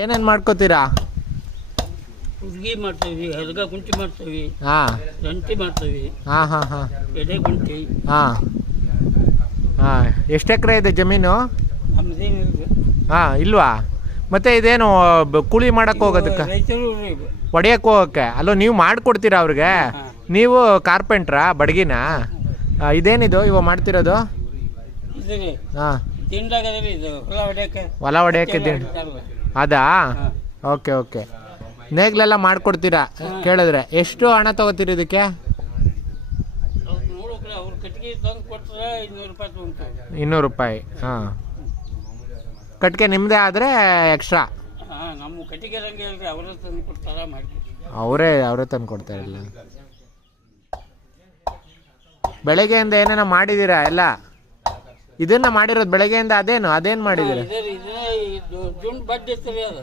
ಏನೇನು ಮಾಡ್ಕೋತೀರಾ? ಹುಡುಗಿ ಮಾಡ್ತೀವಿ, ಹದಗ ಕುಂಟಿ ಮಾಡ್ತೀವಿ, ಹಾಂ ರಂಟಿ ಮಾಡ್ತೀವಿ, ಹಾಂ ಹಾಂ ಹಾಂ ಎಡೆ ಕುಂಟಿ. ಹಾಂ ಹಾಂ ಎಷ್ಟು ಎಕರೆ ಇದೆ ಜಮೀನು? ನಮ್ದೇನಿಲ್ಲ, ಹಾಂ ಇಲ್ವಾ? ಮತ್ತೆ ಇದೇನು ಕೂಲಿ ಮಾಡಕ್ಕೆ ಹೋಗೋದಕ್ಕೆ, ರೈತರು ಹೊಡೆಯಕ್ಕೆ ಹೋಗೋಕ್ಕೆ? ಅಲ್ಲೋ ನೀವು ಮಾಡಿಕೊಡ್ತೀರಾ ಅವ್ರಿಗೆ? ನೀವು ಕಾರ್ಪೆಂಟ್ರಾ, ಬಡಗಿನ? ಇದೇನಿದು ಇವಾಗ ಮಾಡ್ತಿರೋದು? ಇದ್ರಿ ಹಾಂ ತಿಂಡಾಗದ್ರಿ, ಇದು ಹೊಲ ಹೊಡ್ಯಾಕೆ ಹೊಲ ಹೊಡೆಯೋಕ್ಕೆ ದಿಂಡು ಅದಾ? Okay okay. ನೇಗ್ಲೆಲ್ಲ ಮಾಡ್ಕೊಡ್ತೀರಾ ಕೇಳಿದ್ರೆ? ಎಷ್ಟು ಹಣ ತಗೋತೀರಿ ಇದಕ್ಕೆ? ನೋಡೋಕ್ರೆ ಅವ್ರ ಕಟ್ಟಿಗೆ ತಂದು ಕೊಟ್ಟರೆ 200 ರೂಪಾಯಿ ತೊಗೊಂತಾರೆ. 200 ರೂಪಾಯಿ. ಹಾಂ, ಕಟ್ಟಿಗೆ ನಿಮ್ಮದೇ ಆದರೆ ಎಕ್ಸ್ಟ್ರಾ? ಹಾಂ, ನಮ್ಮ ಕಟ್ಟಿಗೆ ರಂಗೆ ಅಲ್ರಿ, ಅವರೇ ತಂದು ಕೊಡ್ತಾರ, ಮಾಡ್ಕೊಡ್ತೀವಿ. ಅವರೇ ತಂದು ಕೊಡ್ತಾರಲ್ಲ. ಬೆಳಗ್ಗೆಯಿಂದ ಏನೇನೋ ಮಾಡಿದ್ದೀರಾ ಎಲ್ಲ? ಇದನ್ನ ಮಾಡಿರೋದು ಬೆಳಗ್ಗೆಯಿಂದ? ಅದೇನು ಮಾಡಿದ್ದೀರಾ? ಇದೇ ಜುಂಡ್ ಬಡ್ಡಿ ಇರ್ತದೆ ಅದು.